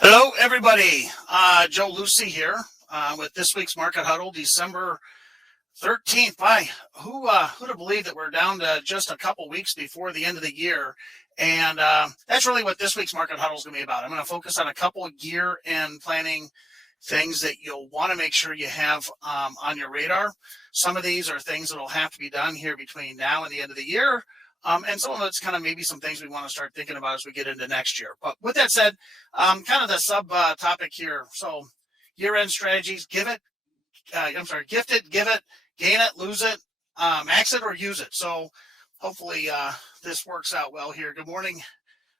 Hello, everybody. Joe Lucey here with this week's Market Huddle, December 13th. Who'd have believed that we're down to just a couple weeks before the end of the year? And that's really what this week's Market Huddle is going to be about. I'm going to focus on a couple of year-end planning things that you'll want to make sure you have on your radar. Some of these are things that will have to be done here between now and the end of the year. And some of it's kind of maybe some things we want to start thinking about as we get into next year. But with that said, kind of the sub topic here. So year-end strategies, gift it, give it, gain it, lose it, max it, or use it. So hopefully this works out well here. Good morning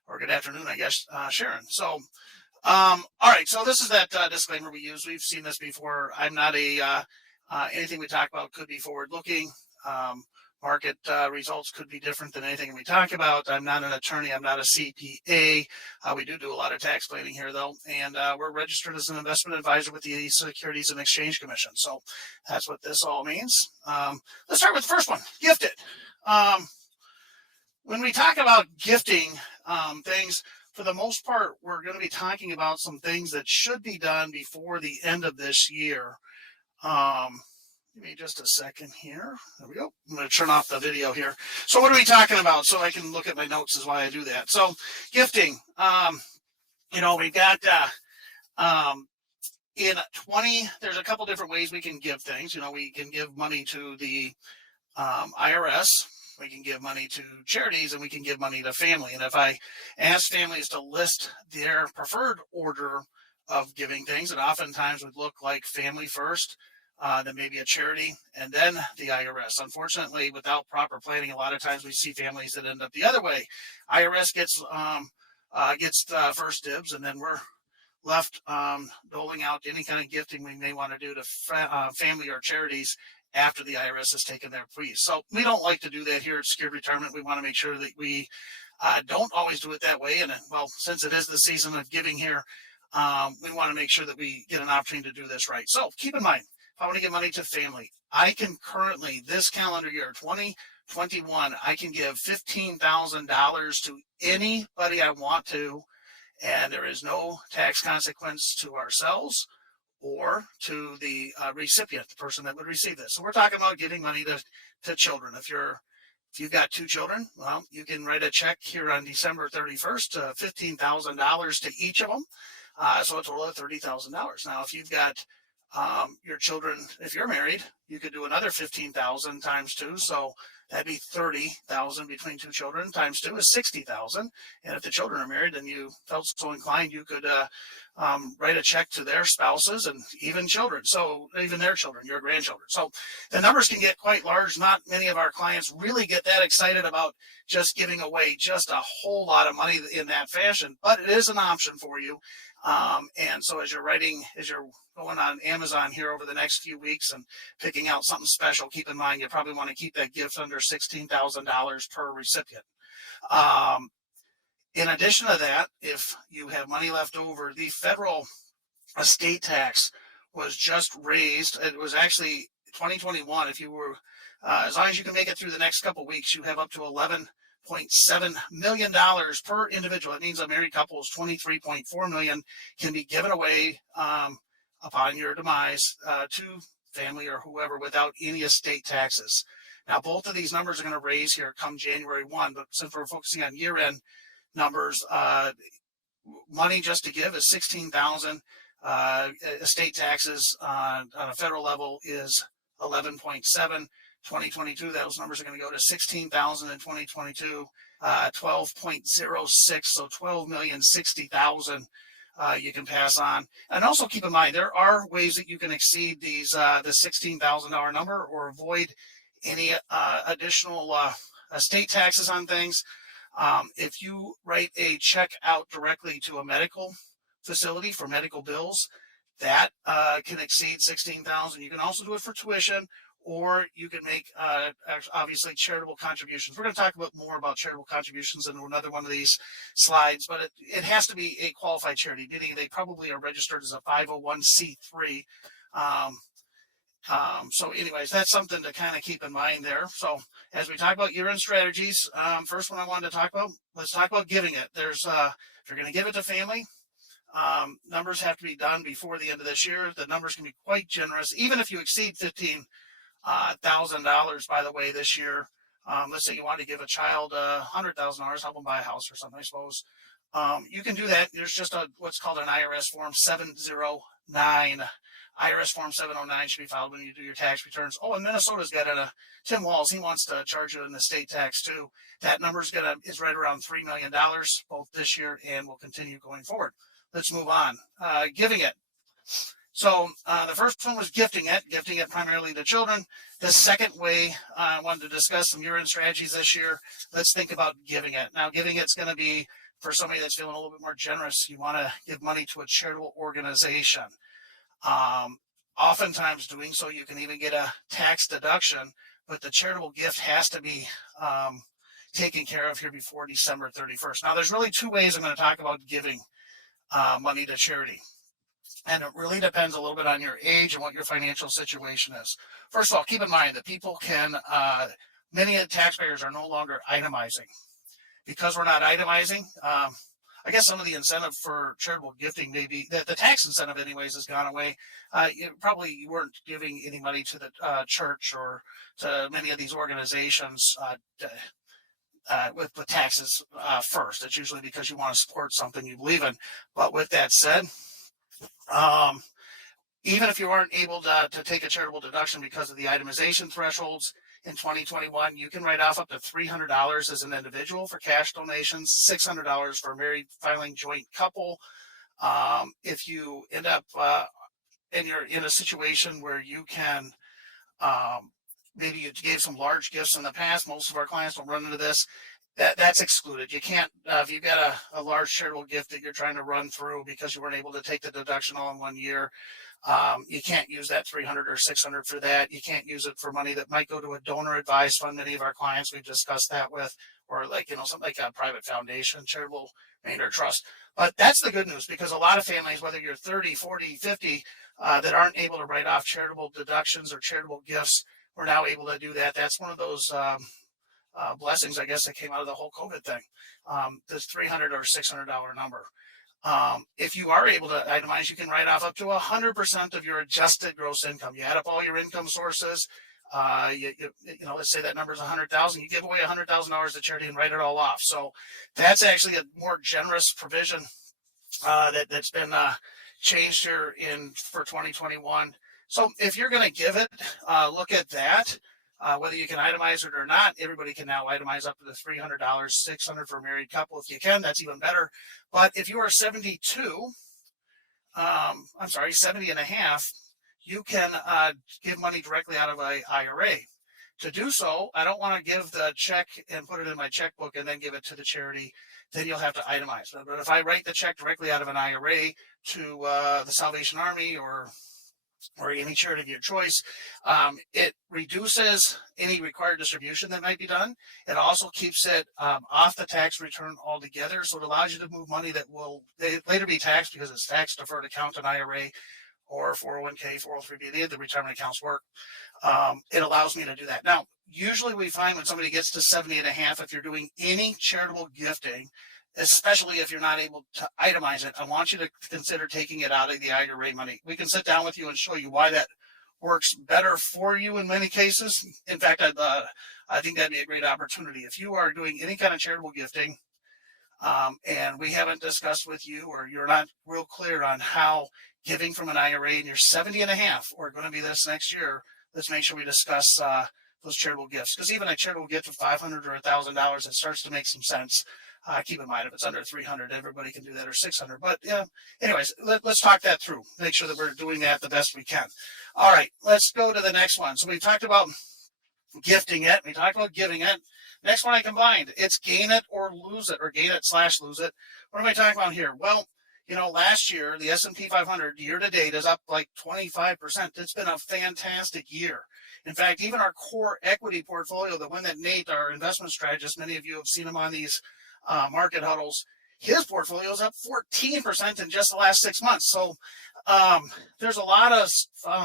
or good afternoon, I guess, Sharon. So, all right. So this is that disclaimer we use. We've seen this before. I'm not anything we talk about could be forward-looking. Market results could be different than anything we talk about. I'm not an attorney. I'm not a CPA. We do a lot of tax planning here, though, and we're registered as an investment advisor with the Securities and Exchange Commission. So that's what this all means. Let's start with the first one, gifted. When we talk about gifting things, for the most part, we're going to be talking about some things that should be done before the end of this year. Give me just a second here. There we go. I'm going to turn off the video here. So what are we talking about? So I can look at my notes is why I do that. So gifting, we've got in 20, there's a couple different ways we can give things. We can give money to the IRS. We can give money to charities, and we can give money to family. And if I ask families to list their preferred order of giving things, it oftentimes would look like family first, then maybe a charity, and then the IRS. Unfortunately, without proper planning, a lot of times we see families that end up the other way. IRS gets first dibs, and then we're left doling out any kind of gifting we may want to do to family or charities after the IRS has taken their piece. So we don't like to do that here at Secured Retirement. We want to make sure that we don't always do it that way. And since it is the season of giving here, we want to make sure that we get an opportunity to do this right. So keep in mind, if I want to give money to family, I can currently, this calendar year, 2021, I can give $15,000 to anybody I want to, and there is no tax consequence to ourselves or to the recipient, the person that would receive this. So we're talking about giving money to children. If you've got two children, well, you can write a check here on December 31st, $15,000 to each of them. So a total of $30,000. Now, if you've got your children, if you're married, you could do another 15,000 times two. So that'd be 30,000 between two children times two is 60,000. And if the children are married and you felt so inclined, you could write a check to their spouses and even children. So even their children, your grandchildren. So the numbers can get quite large. Not many of our clients really get that excited about just giving away just a whole lot of money in that fashion, but it is an option for you. And so as you're going on Amazon here over the next few weeks and picking out something special, keep in mind you probably want to keep that gift under $16,000 per recipient. In addition to that, if you have money left over, the federal estate tax was just raised. It was actually 2021. If you were, as long as you can make it through the next couple of weeks, you have up to $11.7 million per individual. That means a married couple's $23.4 million can be given away upon your demise to family or whoever without any estate taxes. Now, both of these numbers are going to raise here come January 1, but since we're focusing on year-end numbers, money just to give is $16,000. Estate taxes on a federal level is 11.7. 2022, those numbers are going to go to 16,000 in 2022, 12.06, so 12,060,000 you can pass on. And also keep in mind, there are ways that you can exceed the $16,000 number or avoid any additional estate taxes on things. If you write a check out directly to a medical facility for medical bills, that can exceed $16,000. You can also do it for tuition, or you can make, obviously, charitable contributions. We're going to talk more about charitable contributions in another one of these slides, but it has to be a qualified charity, meaning they probably are registered as a 501c3. So anyways, that's something to kind of keep in mind there. So as we talk about year-end strategies, first one I wanted to talk about, let's talk about giving it. There's, if you're going to give it to family, Numbers have to be done before the end of this year. The numbers can be quite generous, even if you exceed $15,000. By the way, this year, let's say you want to give a child $100,000, help them buy a house or something, I suppose. You can do that. There's just what's called an IRS form 709. IRS form 709 should be filed when you do your tax returns. Oh, and Minnesota's got a Tim Walls. He wants to charge you an estate tax too. That number is right around $3 million both this year and will continue going forward. Let's move on. Giving it. So the first one was gifting it primarily to children. The second way I wanted to discuss some year-end strategies this year. Let's think about giving it. Now, giving it's going to be for somebody that's feeling a little bit more generous. You want to give money to a charitable organization. Oftentimes doing so, you can even get a tax deduction, but the charitable gift has to be taken care of here before December 31st. Now, there's really two ways I'm going to talk about giving money to charity. And it really depends a little bit on your age and what your financial situation is. First of all, keep in mind that many taxpayers are no longer itemizing. Because we're not itemizing, I guess some of the incentive for charitable gifting may be that the tax incentive anyways has gone away. You weren't giving any money to the church or to many of these organizations with taxes first. It's usually because you want to support something you believe in. But with that said, even if you aren't able to take a charitable deduction because of the itemization thresholds in 2021, you can write off up to $300 as an individual for cash donations, $600 for a married filing joint couple. If you end up and you're in a situation where you can, maybe you gave some large gifts in the past, most of our clients don't run into this, that's excluded. You can't, if you've got a large charitable gift that you're trying to run through because you weren't able to take the deduction all in 1 year, you can't use that $300 or $600 for that. You can't use it for money that might go to a donor advised fund. Many of our clients we've discussed that with, or something like a private foundation, charitable remainder trust. But that's the good news, because a lot of families, whether you're 30, 40, 50, that aren't able to write off charitable deductions or charitable gifts, we're now able to do that. That's one of those blessings, I guess, that came out of the whole COVID thing, this $300 or $600 number. If you are able to itemize, you can write off up to 100% of your adjusted gross income. You add up all your income sources. Let's say that number is 100,000. You give away $100,000 to charity and write it all off. So that's actually a more generous provision that's been changed here for 2021. So if you're going to give it, look at that. Whether you can itemize it or not, everybody can now itemize up to the $300, $600 for a married couple. If you can, that's even better. But if you are 70 and a half, you can give money directly out of an IRA. To do so, I don't want to give the check and put it in my checkbook and then give it to the charity. Then you'll have to itemize. But if I write the check directly out of an IRA to the Salvation Army or any charity of your choice, it reduces any required distribution that might be done. It also keeps it off the tax return altogether. So it allows you to move money that will later be taxed because it's tax deferred account, an IRA or 401k, 403b, any of the retirement accounts work. It allows me to do that. Now, usually we find when somebody gets to 70 and a half, if you're doing any charitable gifting, especially if you're not able to itemize it, I want you to consider taking it out of the IRA money. We can sit down with you and show you why that works better for you in many cases. In fact, I think that'd be a great opportunity. If you are doing any kind of charitable gifting and we haven't discussed with you, or you're not real clear on how giving from an IRA and you're 70 and a half, or going to be this next year, let's make sure we discuss those charitable gifts. Because even a charitable gift of $500 or $1,000, it starts to make some sense. Keep in mind, if it's under 300, everybody can do that, or 600. But anyways, let's talk that through. Make sure that we're doing that the best we can. All right, let's go to the next one. So we talked about gifting it. We talked about giving it. Next one I combined. It's gain it or lose it, or gain it / lose it. What am I talking about here? Well, last year, the S&P 500 year to date is up like 25%. It's been a fantastic year. In fact, even our core equity portfolio, the one that Nate, our investment strategist, many of you have seen him on these market huddles, his portfolio is up 14% in just the last 6 months. So there's a lot of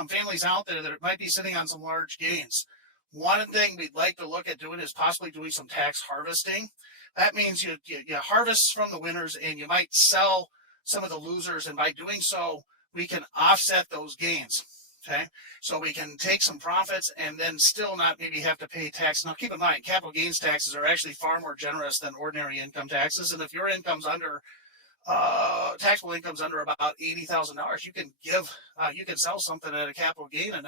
families out there that might be sitting on some large gains. One thing we'd like to look at doing is possibly doing some tax harvesting. That means you harvest from the winners, and you might sell some of the losers. And by doing so, we can offset those gains. Okay, so we can take some profits and then still not maybe have to pay tax. Now, keep in mind, capital gains taxes are actually far more generous than ordinary income taxes. And if your income's under taxable income's under about $80,000, you can sell something at a capital gain, and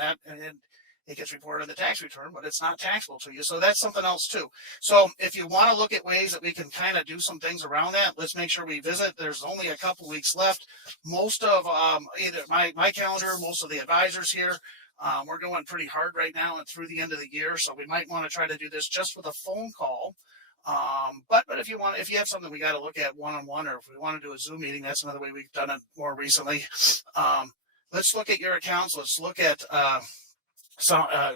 it gets reported on the tax return, but it's not taxable to you. So that's something else too. So if you want to look at ways that we can kind of do some things around that, let's make sure we visit. There's only a couple weeks left. Most of either my calendar, most of the advisors here, we're going pretty hard right now and through the end of the year. So we might want to try to do this just with a phone call. But if you have something we got to look at one-on-one, or if we want to do a Zoom meeting, that's another way we've done it more recently. Let's look at your accounts. Let's look at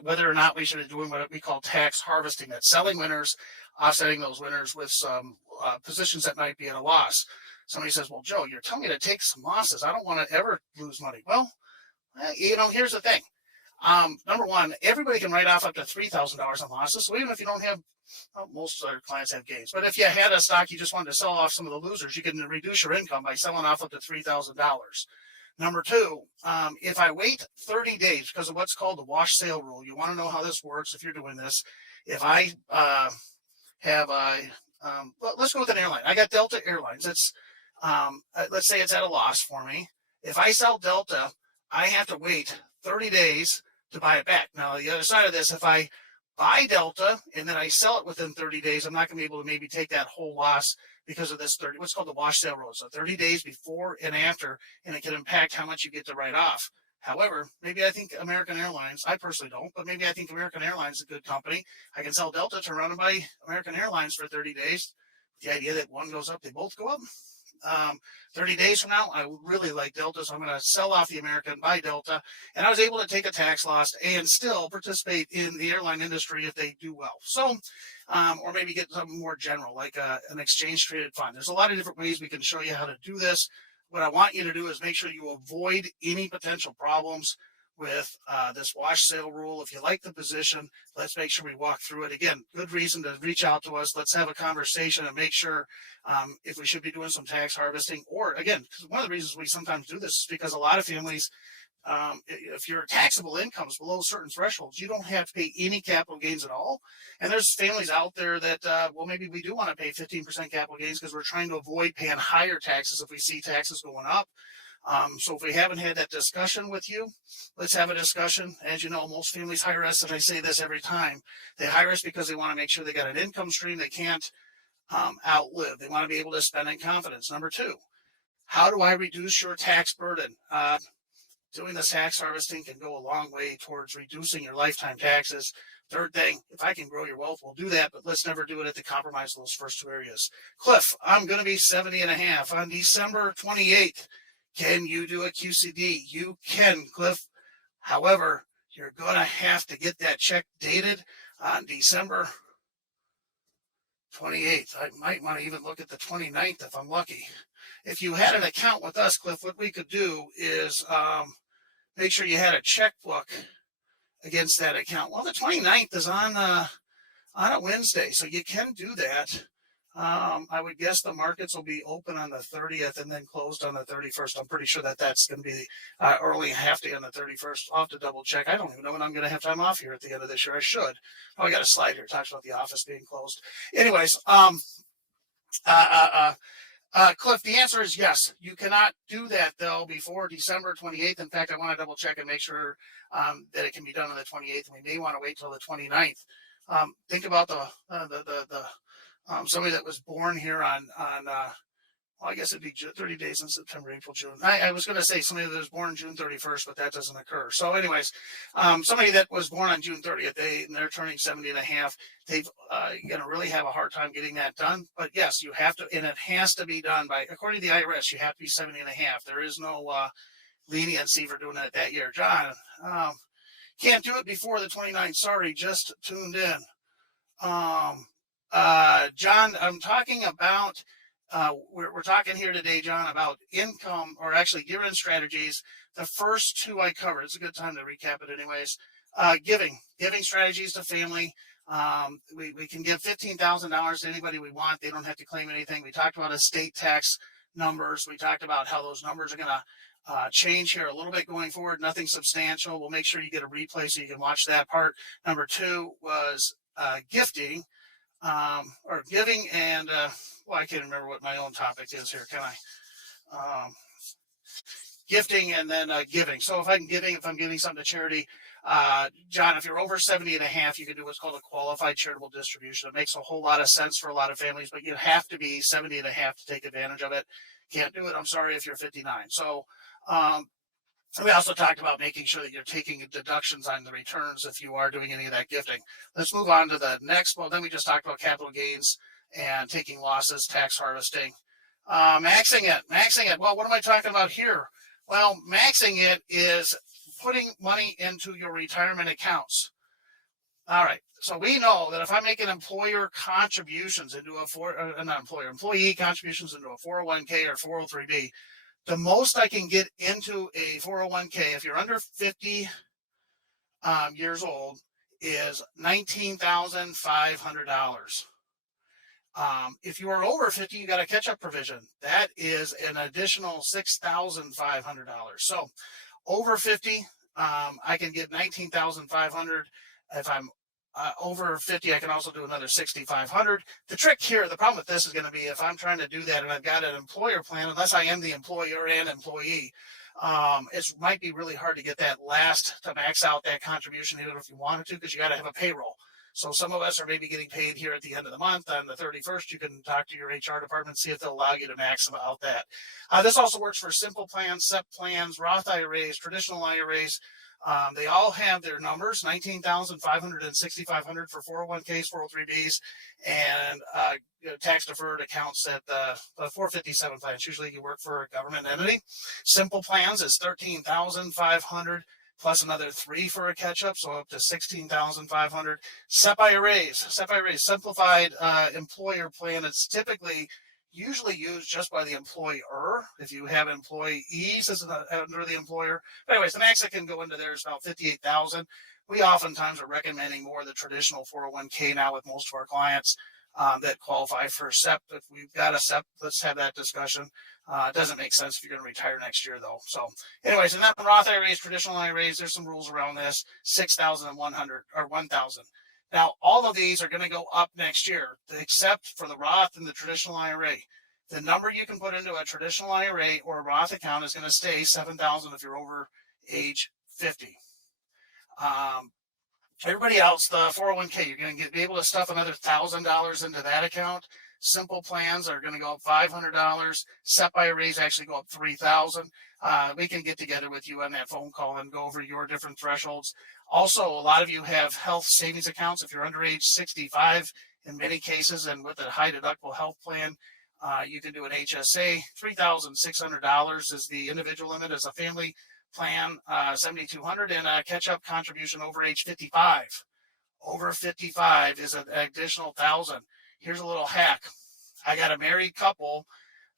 whether or not we should be doing what we call tax harvesting. That's selling winners, offsetting those winners with some positions that might be at a loss. Somebody says, well, Joe, you're telling me to take some losses. I don't want to ever lose money. Well, here's the thing. Number one, everybody can write off up to $3,000 in losses. So even if you don't have, most of our clients have gains, but if you had a stock you just wanted to sell off some of the losers, you can reduce your income by selling off up to $3,000. Number two, if I wait 30 days because of what's called the wash sale rule, you want to know how this works if you're doing this. If I let's go with an airline. I got Delta Airlines. It's let's say it's at a loss for me. If I sell Delta, I have to wait 30 days to buy it back. Now, the other side of this, if I buy Delta and then I sell it within 30 days, I'm not going to be able to maybe take that whole loss because of this what's called the wash sale rule. So 30 days before and after, and it can impact how much you get to write off. However, maybe I think American Airlines, I personally don't, but maybe I think American Airlines is a good company. I can sell Delta, turn around and buy American Airlines for 30 days. The idea that one goes up, they both go up. 30 days from now, I really like Delta, so I'm going to sell off the American, buy Delta, and I was able to take a tax loss and still participate in the airline industry if they do well. So, or maybe get something more general, like an exchange-traded fund. There's a lot of different ways we can show you how to do this. What I want you to do is make sure you avoid any potential problems with this wash sale rule. If you like the position, let's make sure we walk through it. Again, good reason to reach out to us. Let's have a conversation and make sure if we should be doing some tax harvesting. Or again, because one of the reasons we sometimes do this is because a lot of families, if your taxable income is below certain thresholds, you don't have to pay any capital gains at all. And there's families out there that, well, maybe we do want to pay 15% capital gains because we're trying to avoid paying higher taxes if we see taxes going up. So if we haven't had that discussion with you, let's have a discussion. As you know, most families hire us, and I say this every time, they hire us because they want to make sure they got an income stream they can't outlive. They want to be able to spend in confidence. Number two, how do I reduce your tax burden? Doing this tax harvesting can go a long way towards reducing your lifetime taxes. Third thing, if I can grow your wealth, we'll do that, but let's never do it at the compromise of those first two areas. Cliff, I'm going to be 70 and a half on December 28th. Can you do a QCD? You can, Cliff. However, you're going to have to get that check dated on December 28th. I might want to even look at the 29th if I'm lucky. If you had an account with us, Cliff, what we could do is make sure you had a checkbook against that account. Well, the 29th is on a Wednesday, so you can do that. I would guess the markets will be open on the 30th and then closed on the 31st. I'm pretty sure that's going to be early half day on the 31st. I'll have to double check. I don't even know when I'm going to have time off here at the end of this year. I should. Oh, I got a slide here. It talks about the office being closed. Anyways, Cliff, the answer is yes. You cannot do that, though, before December 28th. In fact, I want to double check and make sure that it can be done on the 28th. We may want to wait till the 29th. Think about somebody that was born here on well, I guess it'd be 30 days in September, April, June. I was going to say somebody that was born June 31st, but that doesn't occur. So anyways, somebody that was born on June 30th, they're turning 70 and a half. They're going to really have a hard time getting that done. But yes, you have to, and it has to be done by, according to the IRS, you have to be 70 and a half. There is no leniency for doing it that year. John, can't do it before the 29th. Sorry, just tuned in. John, I'm talking about, we're talking here today, John, about income, or actually year-end strategies. The first two I covered. It's a good time to recap it anyways. Giving strategies to family. We can give $15,000 to anybody we want. They don't have to claim anything. We talked about estate tax numbers. We talked about how those numbers are going to change here a little bit going forward. Nothing substantial. We'll make sure you get a replay so you can watch that part. Number 2 was gifting or giving, and well, I can't remember what my own topic is here. Can I? Gifting and then giving. So if I'm giving something to charity, John, if you're over 70 and a half, you can do what's called a qualified charitable distribution. It makes a whole lot of sense for a lot of families, but you have to be 70 and a half to take advantage of it. Can't do it, I'm sorry, if you're 59. So we also talked about making sure that you're taking deductions on the returns if you are doing any of that gifting. Let's move on to the next. Well, then we just talked about capital gains and taking losses, tax harvesting. Maxing it. Well, what am I talking about here? Well, maxing it is putting money into your retirement accounts. All right. So we know that if I'm making employer contributions into employee contributions into a 401k or 403b, the most I can get into a 401k, if you're under 50 years old, is $19,500. If you are over 50, you got a catch-up provision. That is an additional $6,500. So over 50, I can get $19,500. If I'm over 50, I can also do another $6,500. The trick here, the problem with this is going to be if I'm trying to do that and I've got an employer plan, unless I am the employer and employee, it might be really hard to get that last to max out that contribution, even if you wanted to, because you got to have a payroll. So some of us are maybe getting paid here at the end of the month on the 31st. You can talk to your HR department, see if they'll allow you to max out that. This also works for simple plans, SEP plans, Roth IRAs, traditional IRAs. They all have their numbers, 19,500 and 6,500 for 401ks, 403bs, and tax-deferred accounts at the 457 plans. Usually you work for a government entity. Simple plans is 13,500 plus another 3 for a catch-up, so up to 16,500. SEP IRAs, simplified employer plan. It's usually used just by the employer. If you have employees as under the employer. But anyways, the max that can go into there is about 58,000. We oftentimes are recommending more of the traditional 401k now with most of our clients that qualify for SEP. If we've got a SEP, let's have that discussion. It doesn't make sense if you're going to retire next year, though. So anyways, and then Roth IRAs, traditional IRAs, there's some rules around this, 6,100 or 1,000. Now, all of these are going to go up next year, except for the Roth and the traditional IRA. The number you can put into a traditional IRA or a Roth account is going to stay 7,000 if you're over age 50. Everybody else, the 401k, you're going to be able to stuff another $1,000 into that account. Simple plans are going to go up $500. SEP IRAs actually go up $3,000. We can get together with you on that phone call and go over your different thresholds. Also, a lot of you have health savings accounts. If you're under age 65, in many cases, and with a high deductible health plan, you can do an HSA. $3,600 is the individual limit. As a family plan, $7,200, and a catch-up contribution over age 55. Over 55 is an additional $1,000. Here's a little hack. I got a married couple.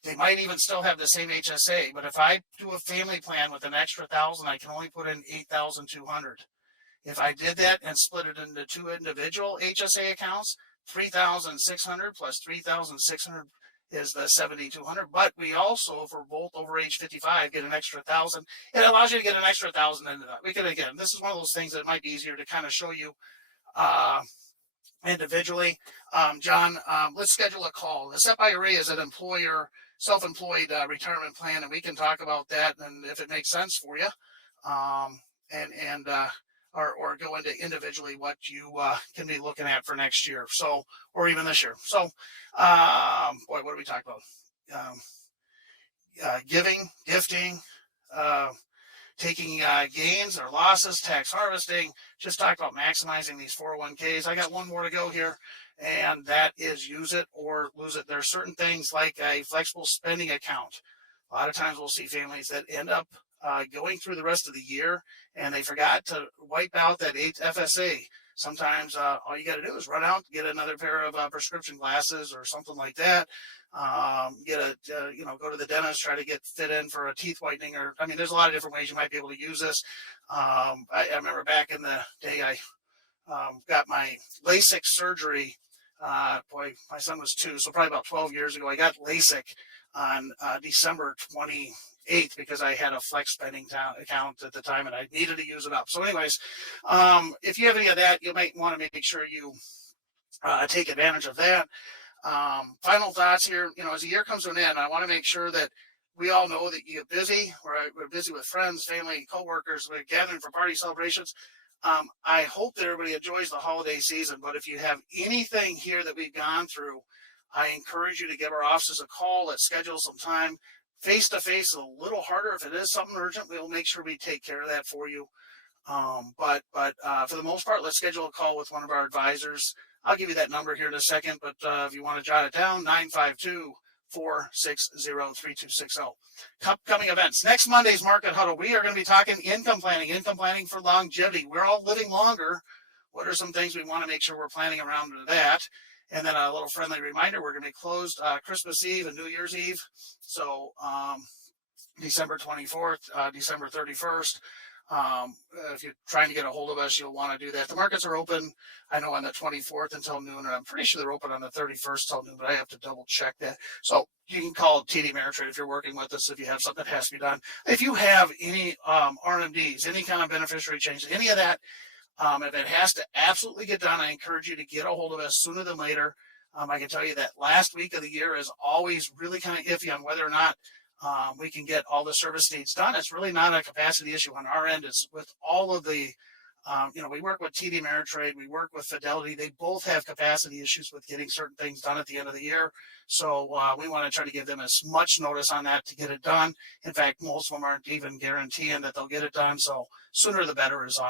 They might even still have the same HSA, but if I do a family plan with an extra $1,000, I can only put in $8,200. If I did that and split it into 2 individual HSA accounts, $3,600 plus $3,600 is the $7,200. But we also, for both over age 55, get an extra $1,000. It allows you to get an extra $1,000 into that. We can, again, this is one of those things that might be easier to kind of show you individually. John, let's schedule a call. The SEP IRA is an employer, self-employed retirement plan, and we can talk about that and if it makes sense for you, or go into individually what you can be looking at for next year, so, or even this year. So, what do we talk about? Giving, gifting, taking gains or losses, tax harvesting. Just talk about maximizing these 401ks. I got one more to go here, and that is use it or lose it. There are certain things like a flexible spending account. A lot of times we'll see families that end up going through the rest of the year and they forgot to wipe out that FSA. Sometimes all you got to do is run out, get another pair of prescription glasses or something like that. Go to the dentist, try to get fit in for a teeth whitening, or, I mean, there's a lot of different ways you might be able to use this. I remember back in the day, I got my LASIK surgery Boy, my son was 2, so probably about 12 years ago. I got LASIK on December 28th because I had a flex spending account at the time and I needed to use it up. So, anyways, if you have any of that, you might want to make sure you take advantage of that. Final thoughts here. As the year comes to an end, I want to make sure that we all know that you get busy. We're busy with friends, family, coworkers. We're gathering for party celebrations. I hope that everybody enjoys the holiday season, but if you have anything here that we've gone through, I encourage you to give our offices a call. Let's schedule some time face to face. A little harder if it is something urgent. We'll make sure we take care of that for you. But for the most part, let's schedule a call with one of our advisors. I'll give you that number here in a second, but if you want to jot it down, 952-460-3260. Upcoming events. Next Monday's Market Huddle, we are going to be talking income planning for longevity. We're all living longer. What are some things we want to make sure we're planning around that? And then a little friendly reminder, we're going to be closed Christmas Eve and New Year's Eve. So December 24th, December 31st. If you're trying to get a hold of us, you'll want to do that. The markets are open, I know, on the 24th until noon, and I'm pretty sure they're open on the 31st till noon, but I have to double check that. So you can call TD Ameritrade if you're working with us, if you have something that has to be done. If you have any RMDs, any kind of beneficiary changes, any of that, if it has to absolutely get done, I encourage you to get a hold of us sooner than later. I can tell you that last week of the year is always really kind of iffy on whether or not we can get all the service needs done. It's really not a capacity issue on our end. It's with all of the, we work with TD Ameritrade, we work with Fidelity. They both have capacity issues with getting certain things done at the end of the year. So we want to try to give them as much notice on that to get it done. In fact, most of them aren't even guaranteeing that they'll get it done. So sooner the better is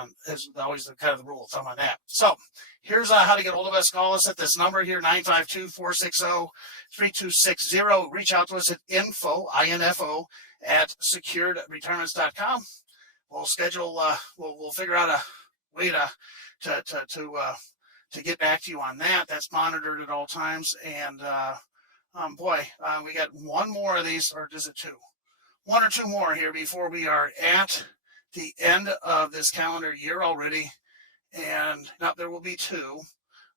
always the kind of the rule of thumb on that. So here's how to get hold of us. Call us at this number here, 952-460-3260. Reach out to us at info at securedretirements.com. We'll schedule, we'll figure out a way to get back to you on that. That's monitored at all times. And we got one more of these, or is it two? One or two more here before we are at the end of this calendar year already. And now there will be two.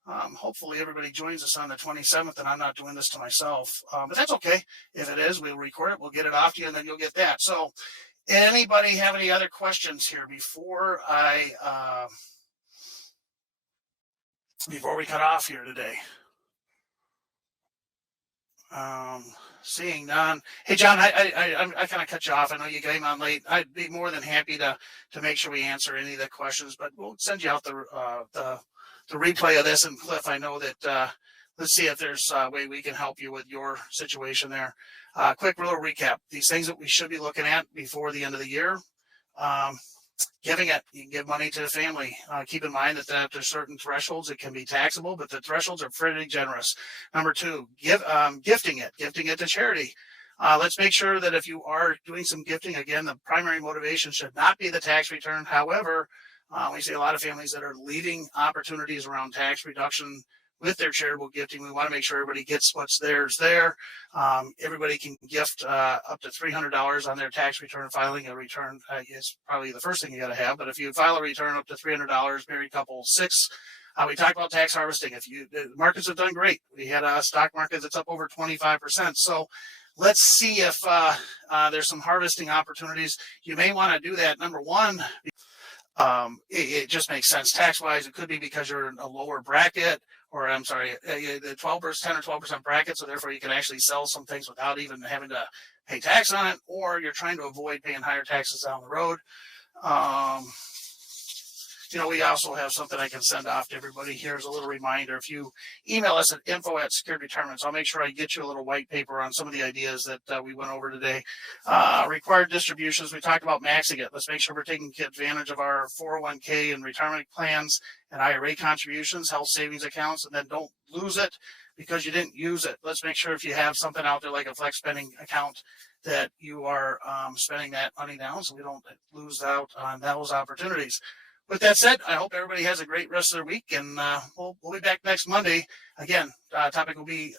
Hopefully everybody joins us on the 27th, and I'm not doing this to myself. But that's okay. If it is, we'll record it. We'll get it off to you, and then you'll get that. So anybody have any other questions here before we cut off here today? Seeing none. Hey, John, I kind of cut you off. I know you came on late. I'd be more than happy to make sure we answer any of the questions, but we'll send you out the replay of this. And Cliff, I know that let's see if there's a way we can help you with your situation there. Quick little recap. These things that we should be looking at before the end of the year. Giving it. You can give money to the family. Keep in mind that after certain thresholds, it can be taxable, but the thresholds are pretty generous. Number two, gifting it to charity. Let's make sure that if you are doing some gifting, again, the primary motivation should not be the tax return. However, we see a lot of families that are leaving opportunities around tax reduction with their charitable gifting. We want to make sure everybody gets what's theirs there. Everybody can gift up to $300 on their tax return. Filing a return is probably the first thing you got to have. But if you file a return up to $300, married couple 6. We talked about tax harvesting. The markets have done great. We had a stock market that's up over 25%. So let's see if there's some harvesting opportunities. You may want to do that. Number one, it just makes sense tax-wise. It could be because you're in a lower bracket, or I'm sorry, the 10 or 12% bracket, so therefore you can actually sell some things without even having to pay tax on it, or you're trying to avoid paying higher taxes down the road. We also have something I can send off to everybody. Here's a little reminder. If you email us at info@securedretirements, I'll make sure I get you a little white paper on some of the ideas that we went over today. Required distributions. We talked about maxing it. Let's make sure we're taking advantage of our 401k and retirement plans and IRA contributions, health savings accounts, and then don't lose it because you didn't use it. Let's make sure if you have something out there like a flex spending account that you are spending that money down so we don't lose out on those opportunities. With that said, I hope everybody has a great rest of their week, and we'll be back next Monday. Again, topic will be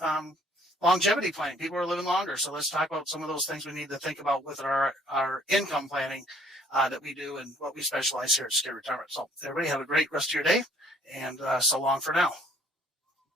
longevity planning. People are living longer, so let's talk about some of those things we need to think about with our income planning that we do and what we specialize here at Secured Retirement. So everybody have a great rest of your day, and so long for now.